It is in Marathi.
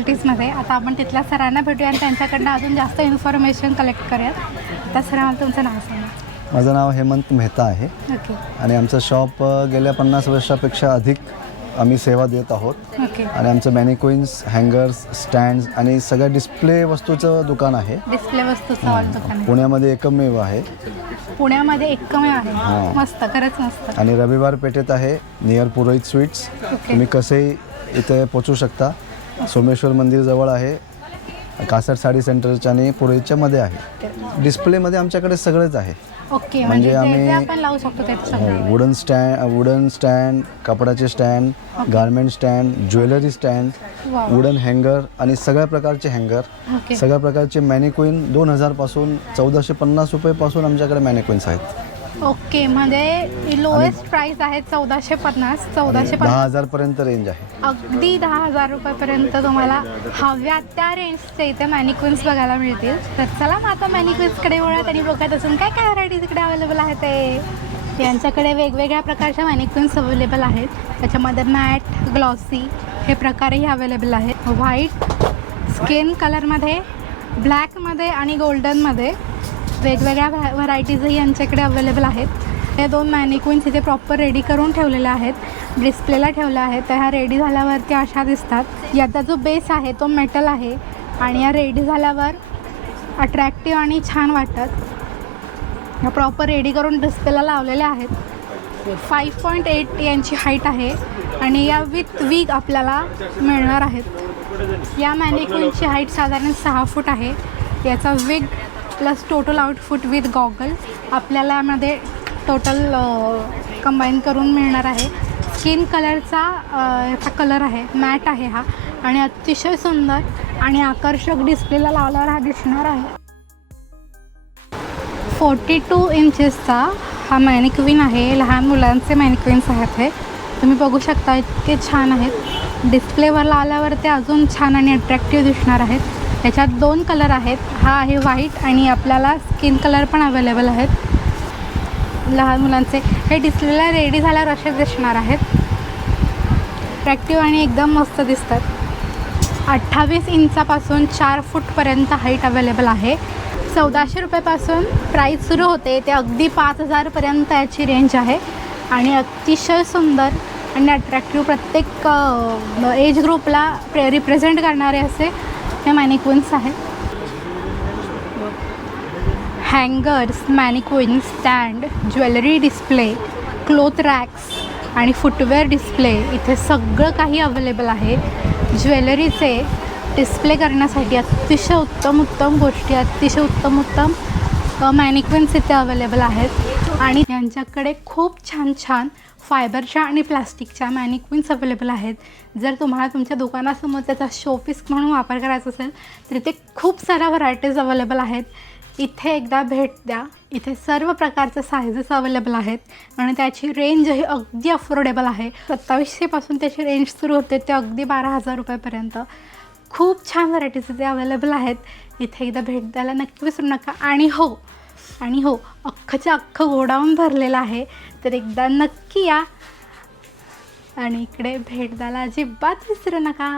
ऑफिसमध्ये आता आपण तिथल्या सरांना भेटूया आणि त्यांच्याकडनं अजून जास्त इन्फॉर्मेशन कलेक्ट करूयात. तर सर मला तुमचं नाव सांगा. माझं नाव हेमंत मेहता आहे. ओके. आणि आमचं शॉप अ, गेल्या पन्नास वर्षापेक्षा अधिक आम्ही सेवा देत आहोत. ओके. आणि आमचं मॅनिक्विन्स हँगर्स स्टँड्स आणि सगळ्या डिस्प्ले वस्तूचं दुकान आहे. डिस्प्ले वस्तूचं ऑल दुकान आहे. पुण्यामध्ये एकमेव आहे. पुण्यामध्ये एकमेव आहे. हां. मस्त खरंच मस्त. आणि रविवार पेठेत आहे नियर पुरोहित स्वीट्स. ओके. तुम्ही कसेही इथे पोचू शकता. सोमेश्वर मंदिर जवळ आहे. कासट साडी सेंटरच्या आणि पुरोहितच्या मध्ये आहे. डिस्प्लेमध्ये आमच्याकडे सगळंच आहे. ओके म्हणजे म्हणजे आम्ही- लावू शकतो वुडन स्टँड वुडन स्टँड कपड्याचे stand garment stand jewellery stand. Wooden हँगर आणि सगळ्या प्रकारचे हँगर सगळ्या प्रकारचे मॅनिक्विन दोन हजारपासून चौदाशे पन्नास रुपयेपासून आमच्याकडे मॅनिक्विन्स आहेत. ओके म्हणजे लोएस्ट प्राइस आहे चौदाशे पन्नास चौदाशे दहा पन्नास हजारपर्यंत रेंज आहे. अगदी दहा हजार रुपयापर्यंत तुम्हाला हव्या त्या रेंजचे इथे मॅनिक्विन्स बघायला मिळतील. तर चला मग आता मॅनिक्विन्सकडे वळत आणि बघत असून काय काय व्हरायटीज इकडे अवेलेबल आहे ते? यांच्याकडे वेगवेगळ्या प्रकारच्या मॅनिक्विन्स अवेलेबल आहेत. त्याच्यामध्ये मॅट ग्लॉसी हे प्रकारही अवेलेबल आहेत. व्हाईट स्किन कलरमध्ये ब्लॅकमध्ये आणि गोल्डनमध्ये वेगवेगळ्या व्हॅ व्हरायटीजही यांच्याकडे अवेलेबल आहेत. हे दोन मॅनिक्विन्स इथे प्रॉपर रेडी करून ठेवलेल्या आहेत. डिस्प्लेला ठेवल्या आहेत. त्या ह्या रेडी झाल्यावरती अशा दिसतात. याचा जो बेस आहे तो मेटल आहे. आणि या रेडी झाल्यावर अट्रॅक्टिव्ह आणि छान वाटतात ह्या प्रॉपर रेडी करून डिस्प्लेला लावलेल्या आहेत. फाईव्ह पॉईंट एट यांची हाईट आहे. आणि या विथ वीग आपल्याला मिळणार आहेत. या मॅनिक्विनची हाईट साधारण सहा फूट आहे. याचा wig plus total outfit with goggle आपल्याला यामध्ये टोटल कंबाईन करून मिळणार आहे. स्किन कलरचा ह्याचा कलर आहे. मॅट आहे हा. आणि अतिशय सुंदर आणि आकर्षक डिस्प्लेला लावल्यावर हा दिसणार आहे. फोर्टी टू इंचेसचा हा मॅनिक्विन आहे. लहान मुलांचे मॅनिक्विन्स आहेत हे. तुम्ही बघू शकता इतके छान आहेत. डिस्प्लेवर लावल्यावर ते अजून छान आणि अट्रॅक्टिव्ह दिसणार आहेत. याच्यात दोन कलर आहेत. हा आहे व्हाईट आणि आपल्याला स्किन कलर पण अवेलेबल आहेत. लहान मुलांचे. हे डिस्प्लेला रेडी झाल्यावर असे दिसणार आहेत. अट्रॅक्टिव्ह आणि एकदम मस्त दिसतात. अठ्ठावीस इंचापासून चार फूटपर्यंत हाईट अवेलेबल आहे. चौदाशे रुपयापासून प्राईस सुरू होते. ते अगदी पाच हजारपर्यंत याची रेंज आहे. आणि अतिशय सुंदर आणि अट्रॅक्टिव्ह प्रत्येक एज ग्रुपला प्रे रिप्रेझेंट करणारे असे हे मॅनिक्विन्स आहेत. Hangers mannequin stand jewellery display cloth racks आणि फुटवेअर डिस्प्ले इथे सगळं काही अवेलेबल आहे. ज्वेलरीचे डिस्प्ले करण्यासाठी अतिशय उत्तम उत्तम गोष्टी अतिशय उत्तम उत्तम मॅनिक्विन्स इथे अवेलेबल आहेत. आणि यांच्याकडे खूप छान छान फायबरच्या आणि प्लास्टिकच्या मॅनिक्विन्स अवेलेबल आहेत. जर तुम्हाला तुमच्या दुकानासमोर त्याचा शोपीस म्हणून वापर करायचा असेल तर इथे खूप साऱ्या व्हरायटीज अवेलेबल आहेत. इथे एकदा भेट द्या. इथे सर्व प्रकारचे सायझेस अवेलेबल आहेत. आणि त्याची रेंजही अगदी अफोर्डेबल आहे. सत्तावीसशेपासून त्याची रेंज सुरू होते ते अगदी बारा हजार रुपयापर्यंत. खूप छान व्हरायटीज इथे अवेलेबल आहेत. इथे एकदा भेट द्यायला नक्की विसरू नका. आणि हो आणि हो अख्खच्या अख्खं गोडाऊन भरलेलं आहे. तर एकदा नक्की या. आणि इकडे भेट द्यायला अजिबात विसरू नका.